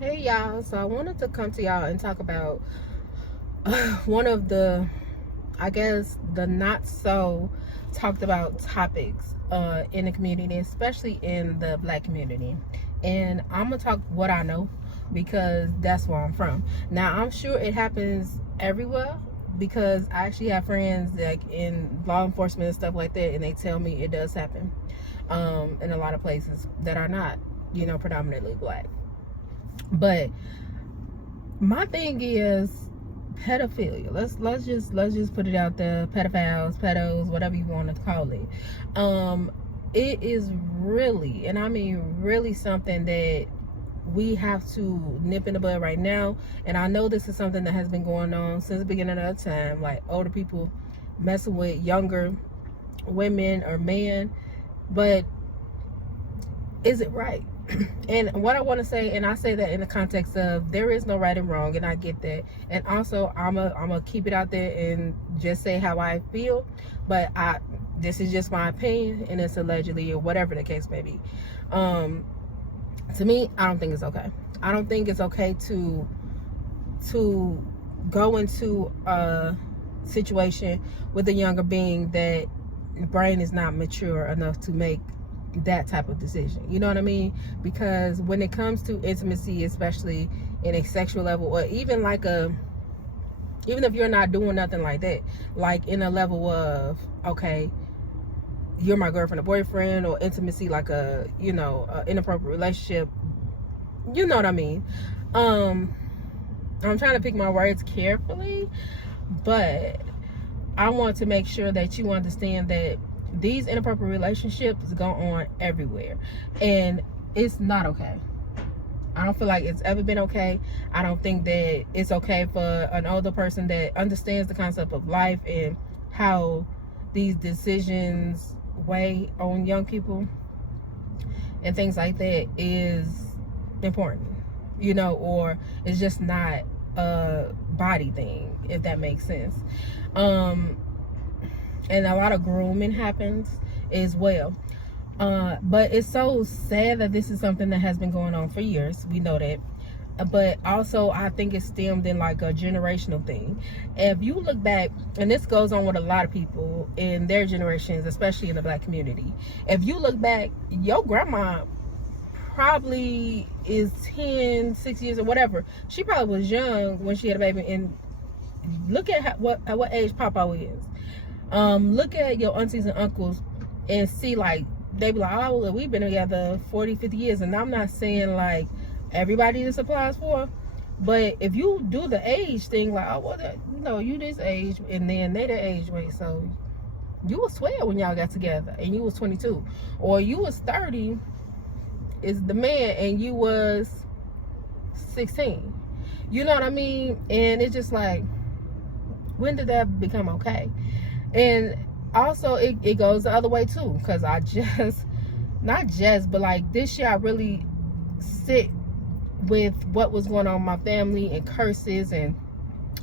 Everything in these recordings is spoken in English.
Hey y'all, so I wanted to come to y'all and talk about one of the, I guess, the not so talked about topics in the community, especially in the Black community. And I'm gonna talk what I know because that's where I'm from. Now I'm sure it happens everywhere because I actually have friends like in law enforcement and stuff like that, and they tell me it does happen in a lot of places that are not, predominantly Black. But my thing is pedophilia. Let's just put it out there. Pedophiles, pedos, whatever you want to call it. It is really, and I mean really, something that we have to nip in the bud right now. And I know this is something that has been going on since the beginning of time, like older people messing with younger women or men. But is it right? And what I want to say, and I say that in the context of there is no right and wrong, and I get that. And also, I'm a keep it out there and just say how I feel. But this is just my opinion, and it's allegedly, or whatever the case may be. To me, I don't think it's okay. I don't think it's okay to go into a situation with a younger being that brain is not mature enough to make that type of decision. You know what I mean? Because when it comes to intimacy, especially in a sexual level, or even even if you're not doing nothing like that, like in a level of, okay, you're my girlfriend or boyfriend, or intimacy like a inappropriate relationship, you know what I mean? I'm trying to pick my words carefully, but I want to make sure that you understand that these inappropriate relationships go on everywhere, and it's not okay. I don't feel like it's ever been okay. I don't think that it's okay for an older person that understands the concept of life and how these decisions weigh on young people and things like that is important, or it's just not a body thing, if that makes sense. And a lot of grooming happens as well. But it's so sad that this is something that has been going on for years. We know that. But also, I think it's stemmed in like a generational thing. If you look back, and this goes on with a lot of people in their generations, especially in the Black community. If you look back, your grandma probably is 10, 6 years or whatever. She probably was young when she had a baby. And look at what age Papa is. Look at your aunties and uncles and see, like, they be like, oh, well, we've been together 40, 50 years. And I'm not saying, like, everybody this applies for. But if you do the age thing, like, oh, well, you this age, and then they the age, wait, so you was 12 when y'all got together, and you was 22. Or you was 30, is the man, and you was 16. You know what I mean? And it's just like, when did that become okay? And also it goes the other way too, because I just but like this year I really sit with what was going on in my family and curses, and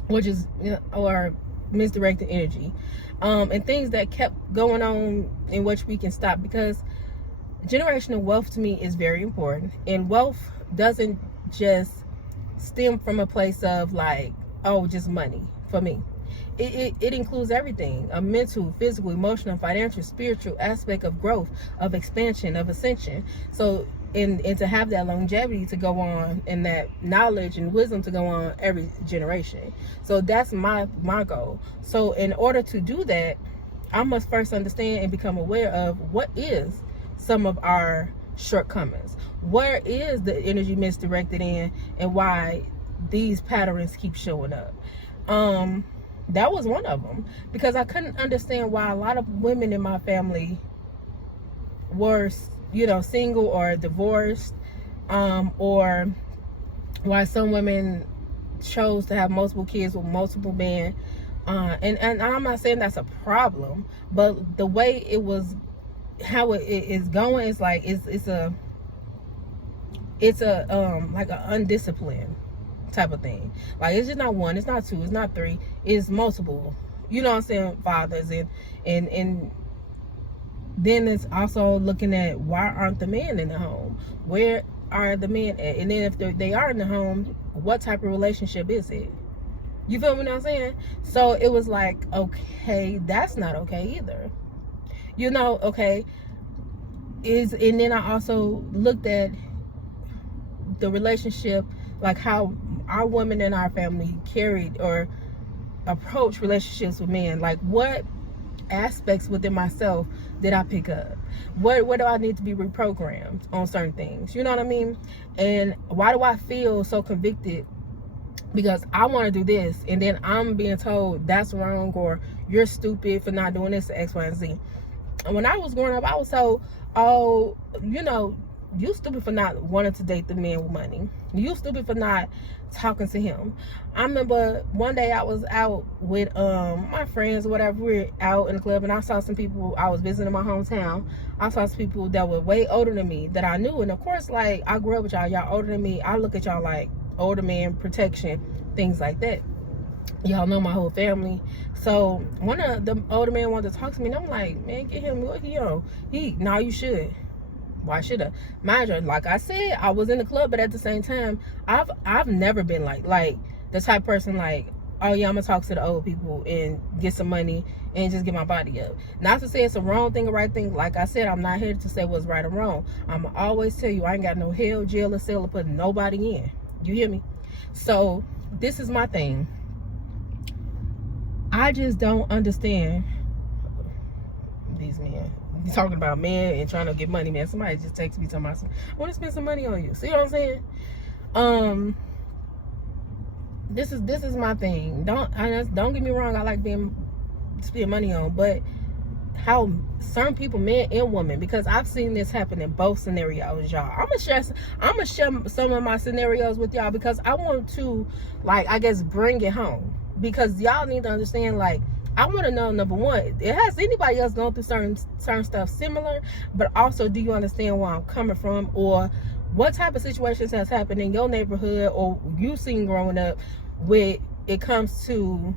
which is or misdirected energy, and things that kept going on in which we can stop, because generational wealth to me is very important. And wealth doesn't just stem from a place of like, oh, just money. For me, it includes everything: a mental, physical, emotional, financial, spiritual aspect of growth, of expansion, of ascension. So and to have that longevity to go on, and that knowledge and wisdom to go on every generation. So that's my goal. So in order to do that, I must first understand and become aware of what is some of our shortcomings, where is the energy misdirected in, and why these patterns keep showing up. That was one of them, because I couldn't understand why a lot of women in my family were, single or divorced, or why some women chose to have multiple kids with multiple men. And I'm not saying that's a problem, but the way it was, how it is going, is like it's a like an undisciplined type of thing. Like, it's just not one, it's not two, it's not three, it's multiple, fathers. And then it's also looking at, why aren't the men in the home? Where are the men at? And then if they are in the home, what type of relationship is it? You feel what I'm saying? So it was like, okay, that's not okay either. You know, okay. And then I also looked at the relationship, like how our women in our family carried or approach relationships with men. Like, what aspects within myself did I pick up? What do I need to be reprogrammed on certain things? You know what I mean? And why do I feel so convicted? Because I want to do this, and then I'm being told that's wrong, or you're stupid for not doing this, X, Y, and Z. And when I was growing up, I was told, oh, you know, you stupid for not wanting to date the man with money. You stupid for not talking to him. I remember one day I was out with my friends or whatever. We were out in the club, and I saw some people. I was visiting my hometown. I saw some people that were way older than me that I knew. And of course, like, I grew up with y'all. Y'all older than me. I look at y'all like older man protection, things like that. Y'all know my whole family. So one of the older men wanted to talk to me, and I'm like, man, get him. What he on? No, you should. Why should I? Mind you, like I said, I was in the club, but at the same time, I've never been like the type of person like, oh yeah, I'm gonna talk to the old people and get some money and just get my body up. Not to say it's a wrong thing or right thing. Like I said, I'm not here to say what's right or wrong. I'ma always tell you, I ain't got no hell, jail, or cell to put nobody in. You hear me? So this is my thing. I just don't understand these men. You're talking about men and trying to get money, man. Somebody just texts me, talking about, I want to spend some money on you. See what I'm saying? This is my thing. Don't get me wrong. I like being spending money on, but how certain people, men and women, because I've seen this happen in both scenarios, y'all. I'm gonna share some of my scenarios with y'all because I want to, like, I guess, bring it home. Because y'all need to understand, like, I want to know, number one, has anybody else gone through certain stuff similar? But also, do you understand where I'm coming from, or what type of situations has happened in your neighborhood or you seen growing up when it comes to,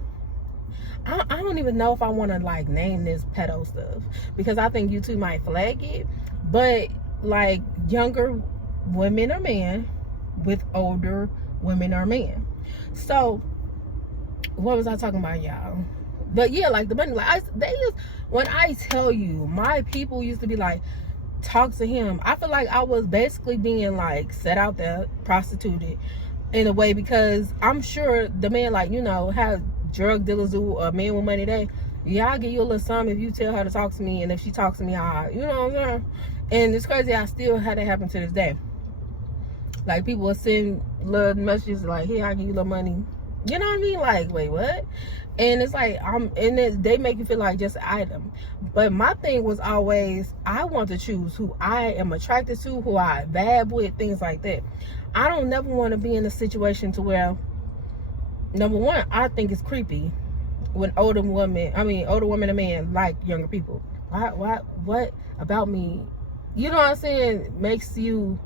I don't even know if I want to like name this pedo stuff, because I think YouTube might flag it, but like younger women or men with older women or men. So what was I talking about, y'all? But yeah, like the money, like when I tell you, my people used to be like, talk to him. I feel like I was basically being like set out there, prostituted in a way, because I'm sure the man, like, you know, how drug dealers do, a man with money, I'll give you a little something if you tell her to talk to me, and if she talks to me, you know what I'm saying? And it's crazy, I still had it happen to this day. Like, people will send little messages like, here, I'll give you a little money. You know what I mean? Like, wait, what? And it's like, they make you feel like just an item. But my thing was always, I want to choose who I am attracted to, who I vibe with, things like that. I don't never want to be in a situation to where, number one, I think it's creepy when older women and men like younger people. What about me? You know what I'm saying? Makes you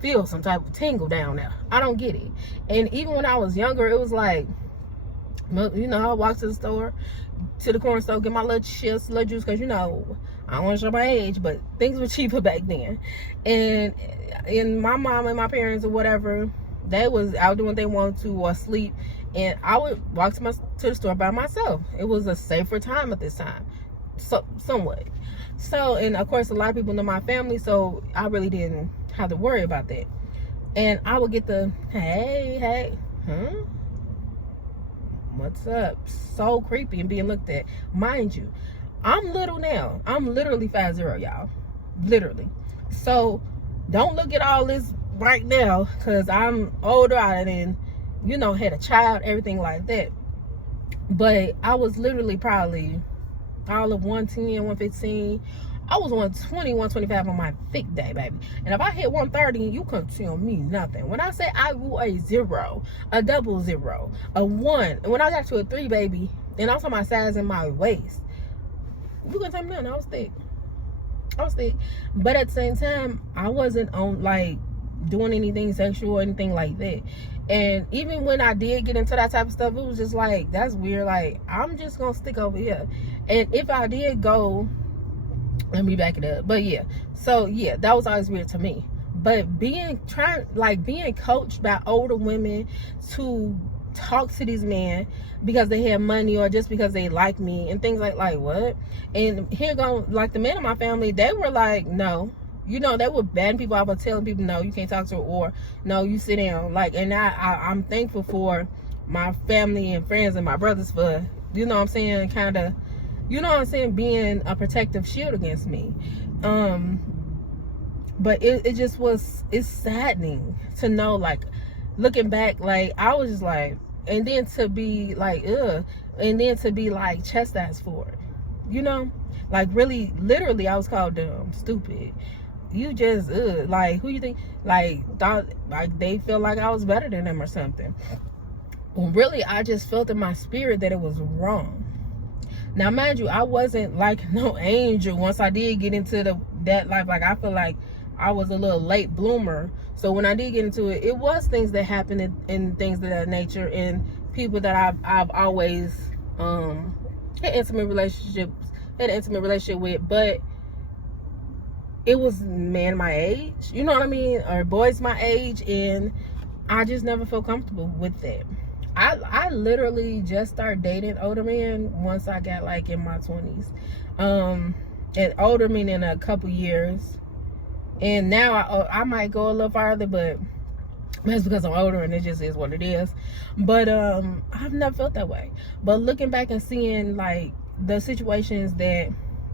feel some type of tingle down there. I don't get it. And even when I was younger, it was like, you know, I walked to the store, to the corner store, get my little chips, little juice, because, you know, I don't want to show my age, but things were cheaper back then. And my mom and my parents or whatever, they was out doing what they wanted to or sleep, and I would walk to the store by myself. It was a safer time at this time, so somewhat. So, and of course, a lot of people know my family, so I really didn't have to worry about that. And I would get the, hey, what's up? So creepy and being looked at. Mind you, I'm little now. I'm literally 5'0", y'all. Literally. So don't look at all this right now, because I'm older. I didn't, you know, had a child, everything like that. But I was literally probably all of 110, 115. I was 120, 125 on my thick day, baby. And if I hit 130, you couldn't tell me nothing. When I say I wore a 0, a 00, a 1, and when I got to a 3, baby, and I'm talking about size in my waist, you couldn't tell me nothing. I was thick. But at the same time, I wasn't on like doing anything sexual or anything like that. And even when I did get into that type of stuff, it was just like, that's weird. Like, I'm just gonna stick over here. And if I did go, let me back it up. But yeah, so yeah, that was always weird to me. but being coached by older women to talk to these men because they have money or just because they like me and things like what? And here go, like, the men in my family, they were like, no, you know, they were batting people out, but telling people, no, you can't talk to her, or no, you sit down. Like, and I'm thankful for my family and friends and my brothers for, you know what I'm saying, kind of, you know what I'm saying, being a protective shield against me. But it just was, it's saddening to know, like, looking back, like, I was just like, and then to be like, ugh, and then to be like chastised for it, you know, like, really, literally, I was called dumb, stupid. You just, like, who you think, like, thought, like, they felt like I was better than them or something. Well, really, I just felt in my spirit that it was wrong. Now, mind you, I wasn't like no angel once I did get into that life. Like, I feel like I was a little late bloomer. So when I did get into it, it was things that happened and things of that nature, and people that I've always had an intimate relationship with, but it was men my age, you know what I mean, or boys my age, and I just never felt comfortable with that. I literally just started dating older men once I got, like, in my 20s, and older meaning a couple years. And now I might go a little farther, but that's because I'm older and it just is what it is. But I've never felt that way. But looking back and seeing, like, the situations that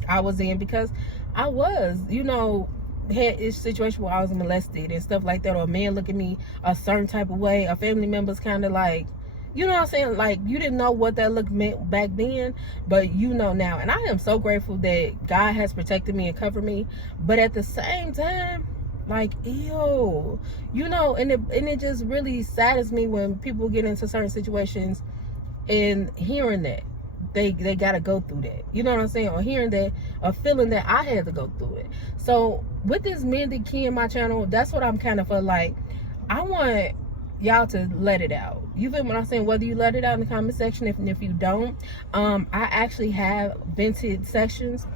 I was in, because I was, you know, had a situation where I was molested and stuff like that, or a man look at me a certain type of way, a family member's kind of like, you know what I'm saying, like, you didn't know what that look meant back then, but you know now. And I am so grateful that God has protected me and covered me. But at the same time, like, ew, you know, and it just really saddens me when people get into certain situations and hearing that they gotta go through that, you know what I'm saying, or hearing that, or feeling that I had to go through it. So with this Mindy Key in my channel, that's what I'm kind of feel like. I want y'all to let it out. You feel what I'm saying? Whether you let it out in the comment section, if you don't, I actually have vented sections.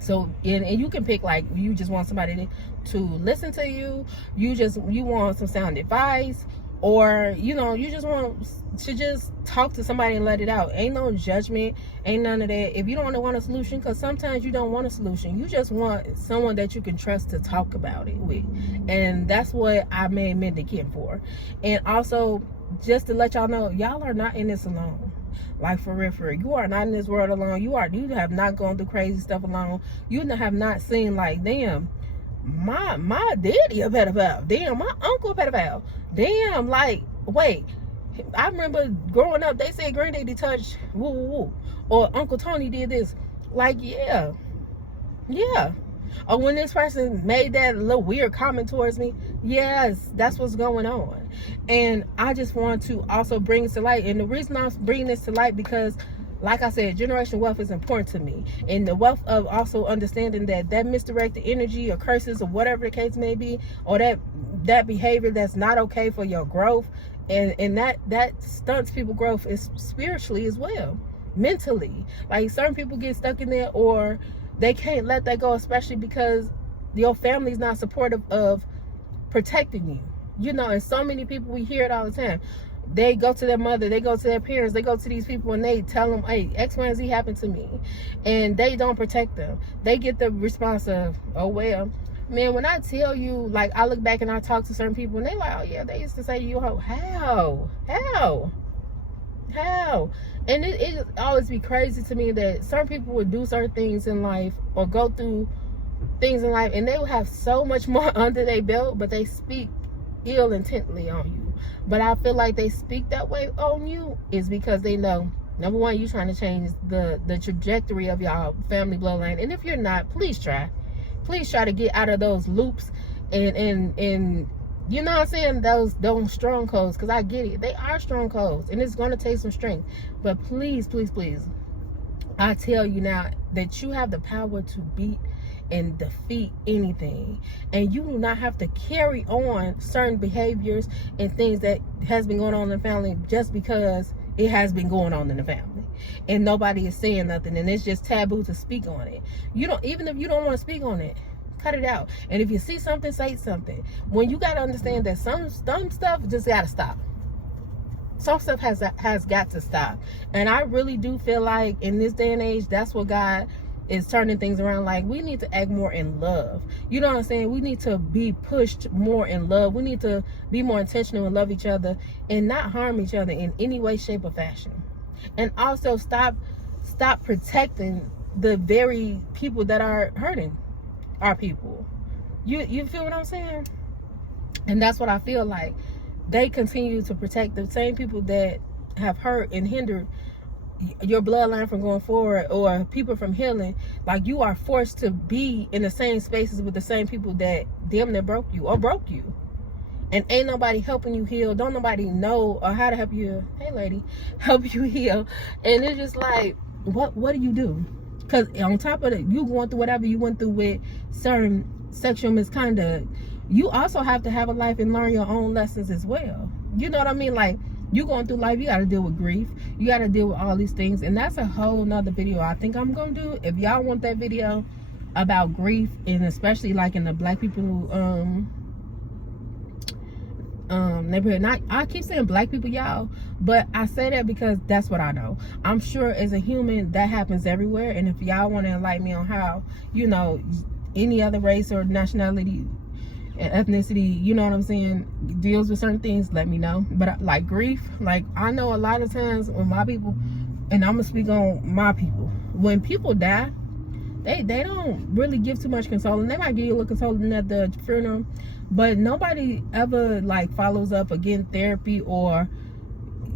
So and you can pick, like, you just want somebody to listen to you, you want some sound advice, or, you know, you just want to just talk to somebody and let it out. Ain't no judgment, ain't none of that. If you don't want a solution, because sometimes you don't want a solution, you just want someone that you can trust to talk about it with. And that's what I made Mindy Kim for. And also, just to let y'all know, y'all are not in this alone. Like, for real, you are not in this world alone. You have not gone through crazy stuff alone. You have not seen, like, damn, my daddy a pedophile, damn, my uncle a pedophile, damn, like, wait, I remember growing up, they said granddaddy touched woo woo woo, or Uncle Tony did this. Like, yeah. Or when this person made that little weird comment towards me, yes, that's what's going on. And I just want to also bring it to light. And the reason I'm bringing this to light, because, like I said, generational wealth is important to me. And the wealth of also understanding that misdirected energy or curses or whatever the case may be, or that behavior that's not okay for your growth, and that stunts people's growth is spiritually as well, mentally. Like, certain people get stuck in there, or they can't let that go, especially because your family's not supportive of protecting you. You know, and so many people, we hear it all the time. They go to their mother, they go to their parents, they go to these people, and they tell them, hey, X, Y, and Z happened to me. And they don't protect them. They get the response of, oh, well. Man, when I tell you, like, I look back and I talk to certain people, and they like, oh, yeah, they used to say to you, oh, how? And it always be crazy to me that certain people would do certain things in life, or go through things in life, and they will have so much more under their belt, but they speak ill intently on you. But I feel like they speak that way on you is because they know, number one, you're trying to change the trajectory of your family bloodline. And if you're not, please try to get out of those loops and you know what I'm saying, those strongholds, because I get it, they are strongholds, and it's going to take some strength. But please, I tell you now that you have the power to beat and defeat anything, and you do not have to carry on certain behaviors and things that has been going on in the family just because it has been going on in the family and nobody is saying nothing, and it's just taboo to speak on it. You don't, even if you don't want to speak on it, cut it out. And if you see something, say something. When you got to understand that some stuff just got to stop. Some stuff has got to stop. And I really do feel like in this day and age, that's what God is turning things around. Like, we need to act more in love. You know what I'm saying? We need to be pushed more in love. We need to be more intentional and love each other and not harm each other in any way, shape, or fashion. And also stop protecting the very people that are hurting our people. You feel what I'm saying? And that's what I feel like. They continue to protect the same people that have hurt and hindered your bloodline from going forward, or people from healing. Like, you are forced to be in the same spaces with the same people that broke you or broke you. And ain't nobody helping you heal. Don't nobody know or how to help you. Hey, lady, help you heal. And it's just like, what do you do? Because on top of it, you going through whatever you went through with certain sexual misconduct, you also have to have a life and learn your own lessons as well. You know what I mean? Like, you going through life, you got to deal with grief. You got to deal with all these things. And that's a whole nother video I think I'm going to do. If y'all want that video about grief, and especially like in the black people neighborhood. Not, I keep saying black people, y'all, but I say that because that's what I know. I'm sure as a human that happens everywhere. And if y'all want to enlighten me on how, you know, any other race or nationality and ethnicity, you know what I'm saying, deals with certain things, let me know. But like grief, like, I know a lot of times when my people, and I'm gonna speak on my people, when people die, they don't really give too much consoling. They might give you a little consoling at the funeral, but nobody ever like follows up again therapy, or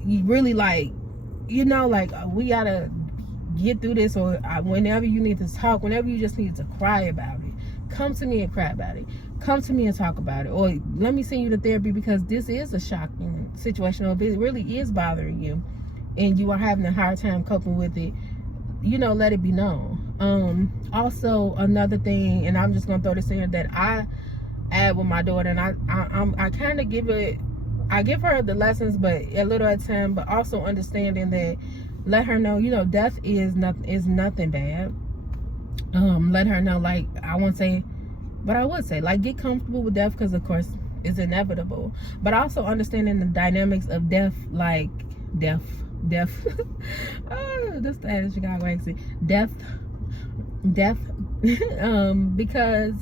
you really like, you know, like, we gotta get through this, or whenever you need to talk, whenever you just need to cry about it, come to me and cry about it. Come to me and talk about it. Or let me send you to therapy because this is a shocking situation, or if it really is bothering you and you are having a hard time coping with it, you know, let it be known. Also, another thing, and I'm just gonna throw this in here, that I add with my daughter, and I kind of give her the lessons, but a little at a time, but also understanding that, let her know, you know, death is nothing bad. Let her know, like, I won't say, but I would say, like, get comfortable with death, because of course it's inevitable, but also understanding the dynamics of death, like death oh, that's the Chicago accent, death because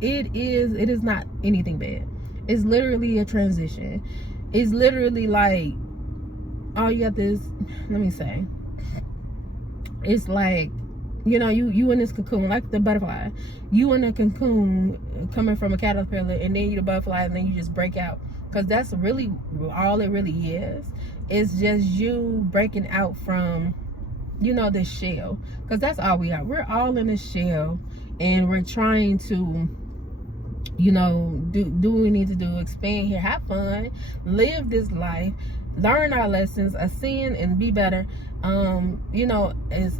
it is not anything bad. It's literally a transition. It's literally like, all you got this, let me say, it's like, you know, you in this cocoon, like the butterfly. You in a cocoon coming from a caterpillar, and then you the butterfly, and then you just break out. Because that's really all it really is. It's just you breaking out from, you know, this shell. Because that's all we are. We're all in a shell, and we're trying to, you know, do what we need to do, expand here, have fun, live this life, learn our lessons, ascend, and be better. You know, as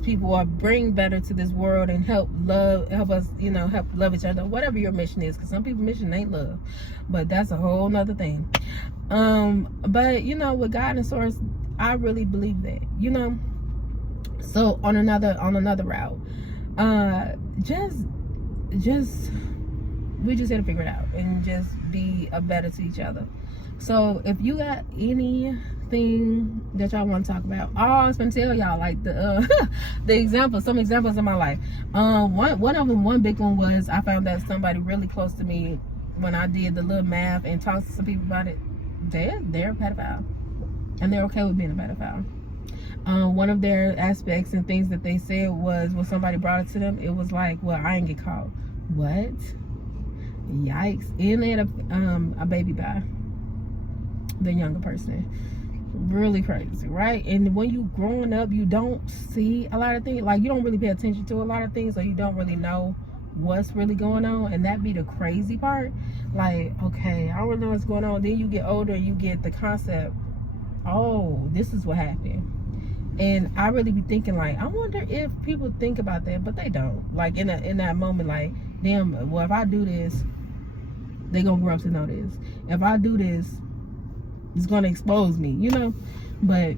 people are, bring better to this world and help us, you know, help love each other, whatever your mission is, because some people's mission ain't love, but that's a whole nother thing. But you know, with God and source, I really believe that, you know. So on another route, we just had to figure it out and just be a better to each other. So if you got anything that y'all want to talk about, I was gonna tell y'all, like, the examples, some examples of my life. One of them, one big one was, I found that somebody really close to me, when I did the little math and talked to some people about it, they're a pedophile, and they're okay with being a pedophile. One of their aspects and things that they said was, when somebody brought it to them, it was like, well, I ain't get caught. What? Yikes. And they had a baby by the younger person. Really crazy, right? And when you growing up, you don't see a lot of things, like, you don't really pay attention to a lot of things, so you don't really know what's really going on. And that be the crazy part. Like, okay, I don't really know what's going on. Then you get older, you get the concept, oh, this is what happened. And I really be thinking, like, I wonder if people think about that, but they don't. Like, in that moment, like, damn, well, if I do this, they gonna grow up to know this. If I do this, it's gonna expose me, you know. But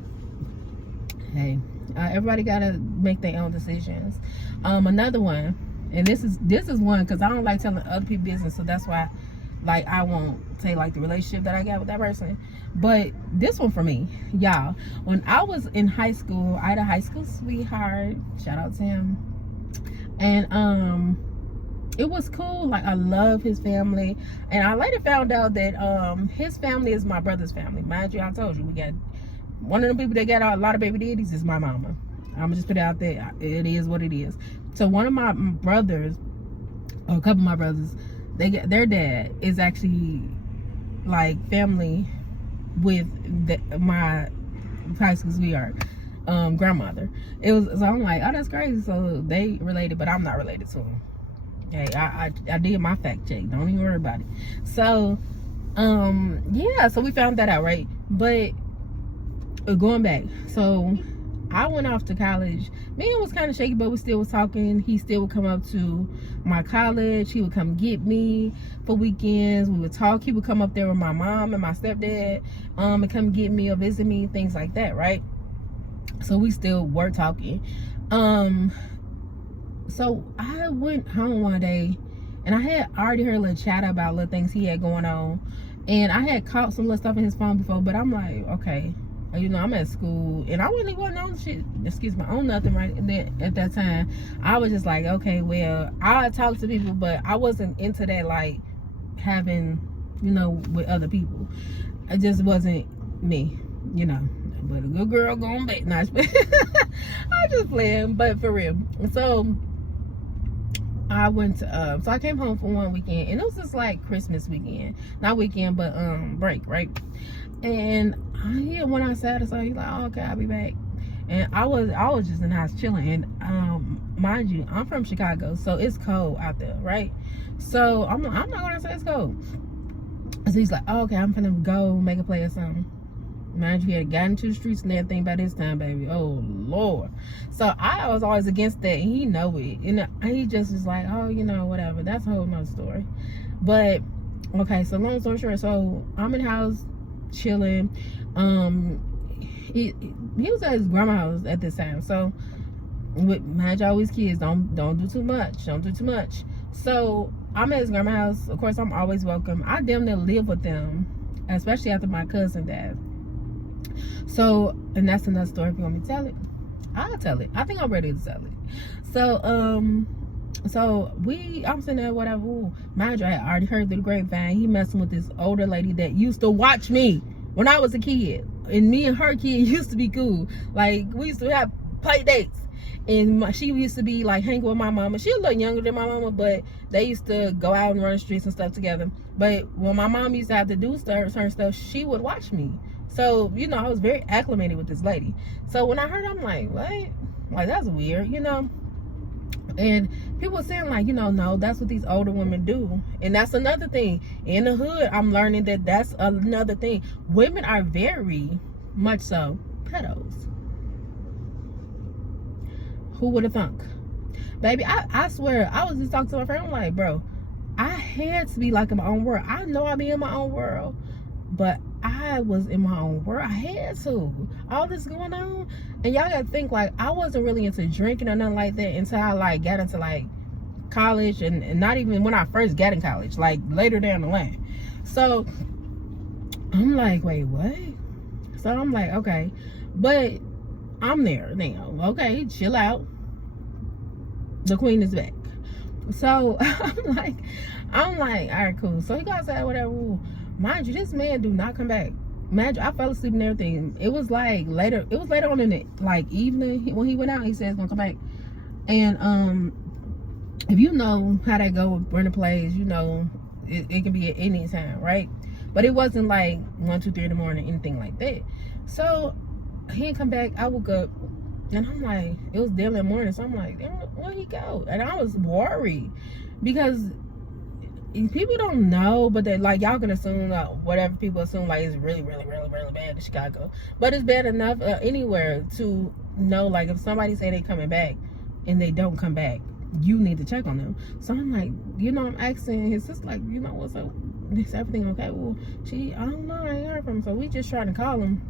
hey, everybody gotta make their own decisions. Another one, And this is one, because I don't like telling other people business, so that's why, like, I won't say like the relationship that I got with that person. But this one for me, y'all. When I was in high school, I had a high school sweetheart. Shout out to him. And it was cool. Like, I love his family. And I later found out that his family is my brother's family. Mind you, I told you, we got one of the people that got a lot of baby daddies is my mama. I'm gonna just put it out there. It is what it is. So one of my brothers, or a couple of my brothers, their dad is actually like family with my high school sweetheart grandmother. It was, so I'm like, oh, that's crazy. So they related, but I'm not related to them. Hey, I did my fact check. Don't even worry about it. So yeah, so we found that out, right? But going back, so I went off to college. Man was kind of shaky, but we still was talking. He still would come up to my college. He would come get me for weekends. We would talk. He would come up there with my mom and my stepdad, and come get me or visit me, things like that, right? So we still were talking. So I went home one day, and I had already heard a little chatter about little things he had going on, and I had caught some little stuff in his phone before, but I'm like, okay, you know, I'm at school, and I really wasn't on shit, excuse me, on nothing right then at that time. I was just like, okay, well, I talk to people, but I wasn't into that, like, having, you know, with other people. It just wasn't me, you know. But a good girl going back. Nice. I'm just playing, but for real. So I went to so I came home for one weekend, and it was just like Christmas weekend, not weekend, but break, right? And he went outside, so he's like, oh, okay, I'll be back. And I was just in the house chilling. And mind you, I'm from Chicago, so it's cold out there, right? So I'm not gonna say it's cold. So he's like, oh, okay, I'm finna go make a play or something. Mind you, he had gotten to the streets and everything by this time, baby. Oh Lord. So I was always against that, and he know it. And he just was like, oh, you know, whatever. That's a whole nother story. But okay, so long story short, so I'm in the house chilling. He was at his grandma's house at this time. So with mind you, always kids, don't do too much. Don't do too much. So I'm at his grandma's house. Of course, I'm always welcome. I damn near live with them, especially after my cousin died. So, and that's another story. If you want me to tell it, I'll tell it. I think I'm ready to tell it. So, I'm sitting there, whatever. Ooh, mind you, I had already heard through the grapevine, he messing with this older lady that used to watch me when I was a kid. And me and her kid used to be cool. Like, we used to have play dates. And she used to be like hanging with my mama. She was a little younger than my mama, but they used to go out and run the streets and stuff together. But when my mom used to have to do certain stuff, she would watch me. So, you know, I was very acclimated with this lady. So when I heard, I'm like, what? Like, that's weird, you know? And people were saying, like, you know, no, that's what these older women do. And that's another thing. In the hood, I'm learning that that's another thing. Women are very much so pedos. Who would have thunk? Baby, I swear, I was just talking to my friend. I'm like, bro, I had to be like in my own world. I know I be in my own world, but I was in my own world. I had to. All this going on. And y'all gotta think, like, I wasn't really into drinking or nothing like that until I, like, got into, like, college. And not even when I first got in college. Like, later down the line. So, I'm like, wait, what? So, I'm like, okay. But I'm there now. Okay, chill out. The queen is back. So, I'm like, all right, cool. So, he goes out, whatever. Mind you, this man do not come back. Mind you, I fell asleep and everything. It was like later. It was later on in the like evening when he went out. He said he's gonna come back. And if you know how that go with rental plays, you know it can be at any time, right? But it wasn't like 1, 2, 3 in the morning, anything like that. So he didn't come back. I woke up and I'm like, it was damn in the morning. So I'm like, damn, where'd he go? And I was worried because people don't know, but they like, y'all can assume whatever people assume, like, it's really, really, really, really bad in Chicago. But it's bad enough anywhere to know, like, if somebody say they coming back and they don't come back, you need to check on them. So I'm like, you know, I'm asking his sister, like, you know, what's up? Is everything okay? Well, I don't know, I ain't heard from him. So we just trying to call him.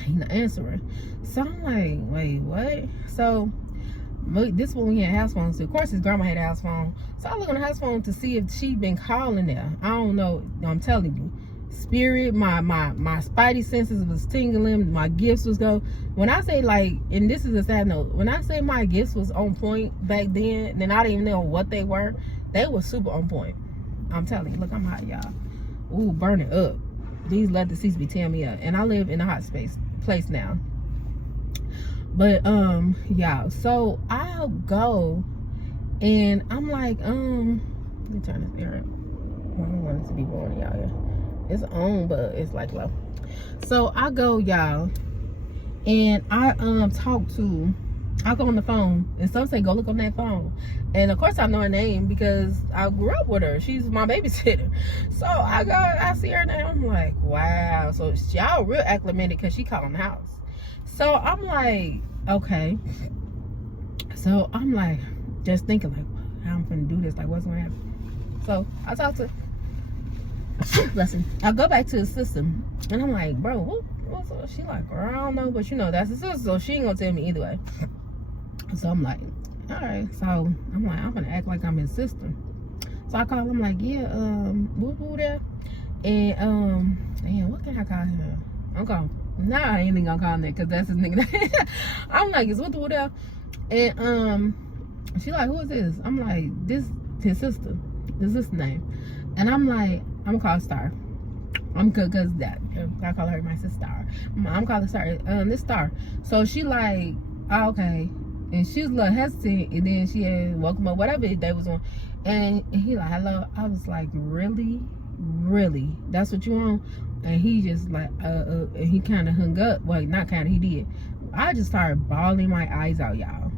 He not answering. So I'm like, wait, what? So But this one we had house phones. So of course his grandma had a house phone. So I look on the house phone to see if she'd been calling there. I don't know. I'm telling you. Spirit, my spidey senses was tingling, my gifts was go. When I say like, and this is a sad note, when I say my gifts was on point back then I didn't even know what they were super on point. I'm telling you, look, I'm hot, y'all. Ooh, burning up. These leather seats be tearing me up. And I live in a hot place now. But yeah, so I'll go and I'm like, let me turn this air up. I don't want it to be blowing y'all here. It's on, but it's like low. So I go, y'all, and I I go on the phone, and some say go look on that phone. And of course I know her name because I grew up with her. She's my babysitter. So I see her name. I'm like, wow. So y'all real acclimated because she calling the house. So I'm like, okay. So I'm like, just thinking like, how I'm gonna do this? Like, what's gonna happen? So I talk to. Listen, I go back to the system and I'm like, bro, what's up? She like, girl, I don't know, but you know that's the sister, so she ain't gonna tell me either way. So I'm like, all right. So I'm like, I'm gonna act like I'm his sister. So I call him like, yeah, who there? And damn, what can I call him? I'm calling. Nah, I ain't even gonna call him that because that's his nigga. I'm like, is what there? And she like, who is this? I'm like, this his sister. This is his name. And I'm like, I'm gonna call Star. I'm good cause that I call her my sister. I'm calling Star. This Star. So she like, oh, okay. And she was a little hesitant, and then she had woke him up, whatever they was on. And he like, hello. I was like, really? That's what you want? And he just like, and he kind of hung up. Well, not kind of, he did. I just started bawling my eyes out, y'all.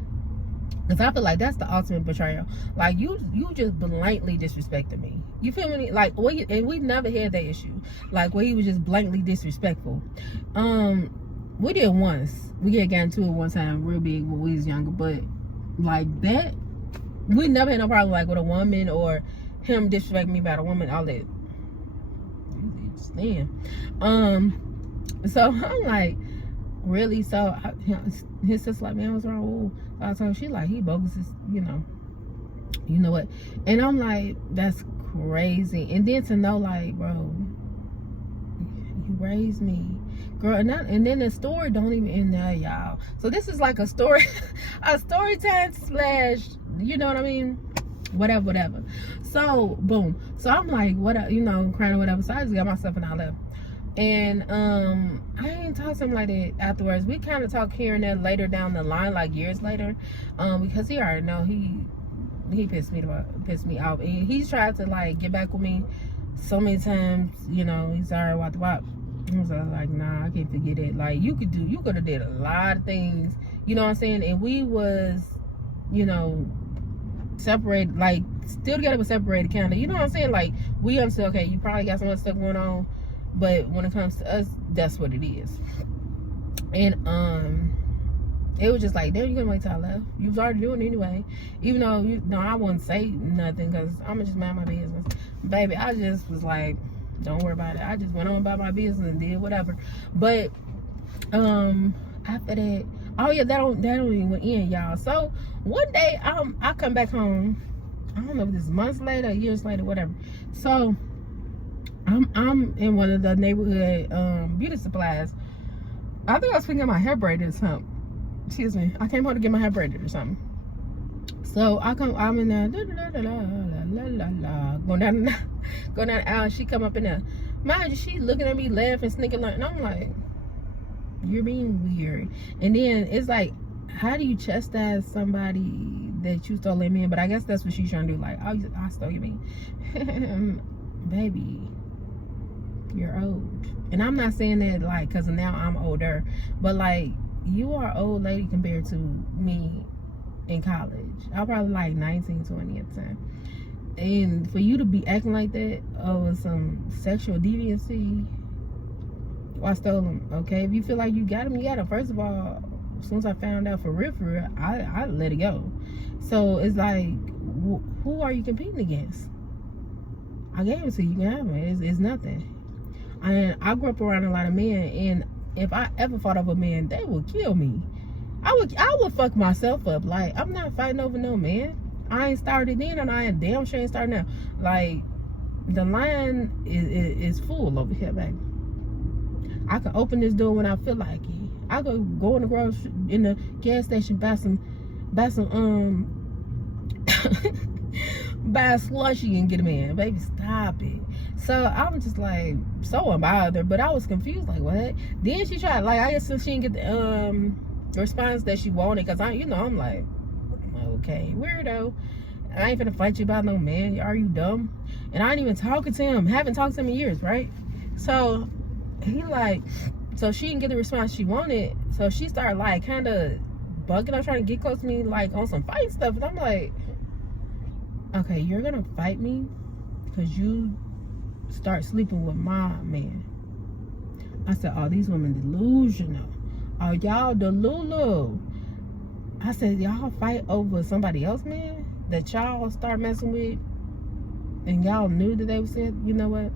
Because I feel like that's the ultimate betrayal. Like, you just blatantly disrespected me. You feel me? Like, and we've never had that issue. Like, where he was just blatantly disrespectful. We did once. We had gotten into it one time real big when we was younger. But, like, that, we never had no problem, like, with a woman or him disrespecting me about a woman, all that. Damn. So, I'm like, really? So, his sister like, man, what's wrong? Ooh. I told her, she like, he bogus, you know what? And I'm like, that's crazy. And then to know, like, bro, you raised me, girl. And then the story don't even end there, y'all. So this is like a story, a story time / you know what I mean? Whatever. So boom. So I'm like, what? Crying or whatever. So I just got myself and I left. And I ain't talk to him like that afterwards. We kind of talk here and there later down the line, like years later, because he already know he pissed me off, and he's tried to like get back with me so many times. He's sorry what the wop. I was like, nah, I can't forget it. Like, you could have did a lot of things, you know what I'm saying? And we was, separated, like still together but separated, kind of, you know what I'm saying? Like, we understood, okay, you probably got some other stuff going on. But when it comes to us, that's what it is. And it was just like, damn, you gonna wait till I left? You was already doing it anyway. Even though I wouldn't say nothing because I'm gonna just mind my business. Baby, I just was like, don't worry about it. I just went on about my business and did whatever. But after that, oh yeah, that don't even went in, y'all. So one day I come back home. I don't know if this is months later, years later, whatever. So I'm in one of the neighborhood beauty supplies. I think I was picking up my hair braided or something. Excuse me. I came home to get my hair braided or something. So I'm in there, going down the aisle. She come up in there. Mind you, she looking at me, laughing, sneaking, and I'm like, you're being weird. And then it's like, how do you chastise somebody that you stole their man? But I guess that's what she's trying to do. Like, I stole your man. Baby, you're old. And I'm not saying that like because now I'm older, but like, you are old lady compared to me in college. I was probably like 19, 20 at the time. And for you to be acting like that over some sexual deviancy, well, I stole him. Okay, if you feel like you got him, you got him. First of all, as soon as I found out for real, I let it go. So it's like, who are you competing against? I gave it to you. You can have it. It's nothing. I grew up around a lot of men, and if I ever fought over a man, they would kill me. I would fuck myself up. Like, I'm not fighting over no man. I ain't started then, and I ain't damn sure ain't starting now. Like, the line is full over here, baby. I can open this door when I feel like it. I could go in the gas station, buy some buy a slushie and get a man. Baby, stop it. So I'm just like so unbothered, but I was confused, like what? Then she tried, like, I guess she didn't get the response that she wanted, because I'm like, okay, weirdo. I ain't finna fight you about no man. Are you dumb? And I ain't even talking to him. Haven't talked to him in years, right? So he like, so she didn't get the response she wanted. So she started like kind of bugging up, trying to get close to me, like on some fight stuff. And I'm like, okay, you're gonna fight me because you start sleeping with my man. I said, oh, these women delusional. Oh, y'all delulu. I said, y'all fight over somebody else, man, that y'all start messing with, and y'all knew that they were said, you know what?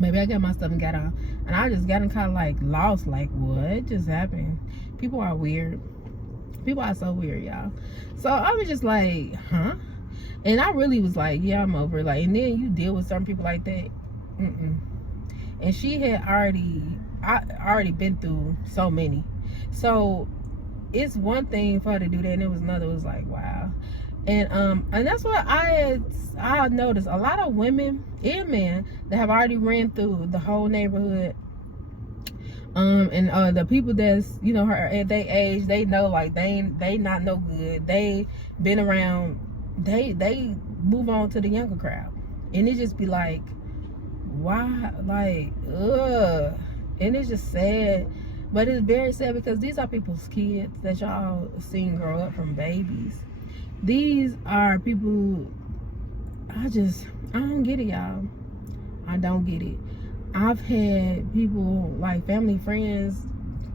Maybe I got my stuff and got on. And I just got kind of like lost, like, what just happened? People are weird. People are so weird, y'all. So I was just like, huh? And I really was like, yeah, I'm over it. Like, and then you deal with certain people like that. And she had already been through so many. So it's one thing for her to do that, and it was another. It was like, wow. And that's what I noticed. A lot of women and men that have already ran through the whole neighborhood, and the people that's her at their age, they know, like, they not no good. They been around. They move on to the younger crowd, and it just be like, why? Like, ugh. And it's just sad. But it's very sad because these are people's kids that y'all seen grow up from babies. These are people, I don't get it, y'all. I don't get it. I've had people, like family, friends,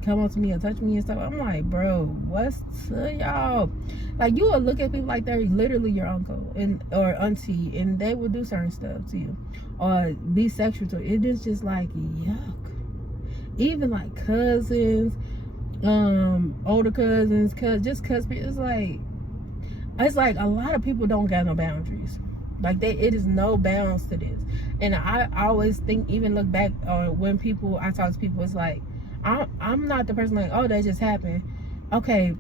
come up to me or touch me and stuff. I'm like, bro, what's to y'all? Like, you will look at people like they're literally your uncle or auntie, and they will do certain stuff to you or be sexual to you. It is just like, yuck. Even like cousins, older cousins, it's like a lot of people don't got no boundaries. Like, it is no bounds to this. And I always think, even look back when I talk to people, it's like, I'm not the person like, oh, that just happened. Okay,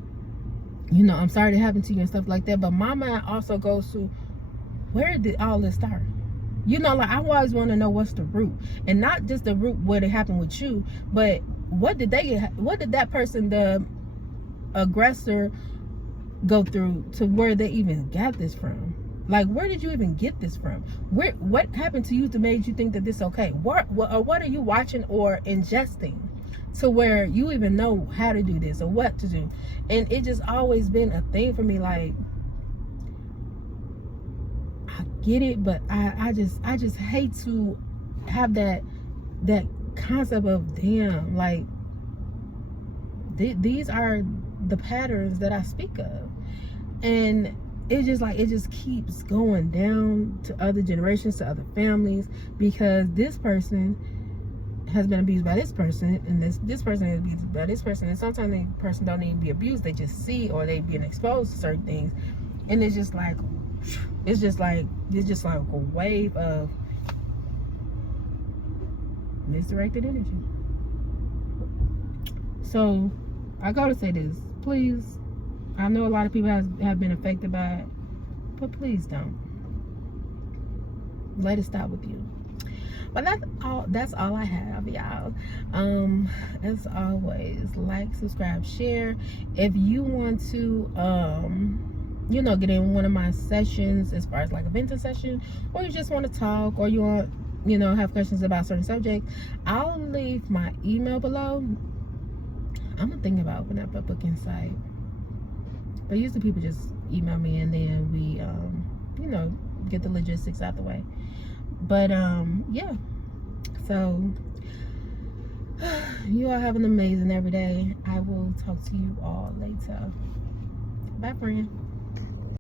I'm sorry it happened to you and stuff like that. But my mind also goes to, where did all this start? Like, I always want to know what's the root, and not just the root where it happened with you, but what did that person, the aggressor, go through to where they even got this from? Like, where did you even get this from? What happened to you to make you think that this is okay? What are you watching or ingesting to where you even know how to do this or what to do? And it just always been a thing for me. Like, I get it, but I just hate to have that concept of, damn, like, these are the patterns that I speak of. And it just keeps going down to other generations, to other families, because this person has been abused by this person, and this person is abused by this person, and sometimes the person don't even be abused, they just see, or they being exposed to certain things, and it's just like a wave of misdirected energy. So I gotta say this, please. I know a lot of people have been affected by it, but please don't let it stop with you. But that's all I have, y'all. As always, like, subscribe, share. If you want to get in one of my sessions, as far as like a venting session, or you just want to talk, or you want have questions about certain subjects, I'll leave my email below. I'm thinking about opening up a booking site, but usually people just email me, and then we get the logistics out the way. But yeah, so you all have an amazing every day. I will talk to you all later. Bye, friend.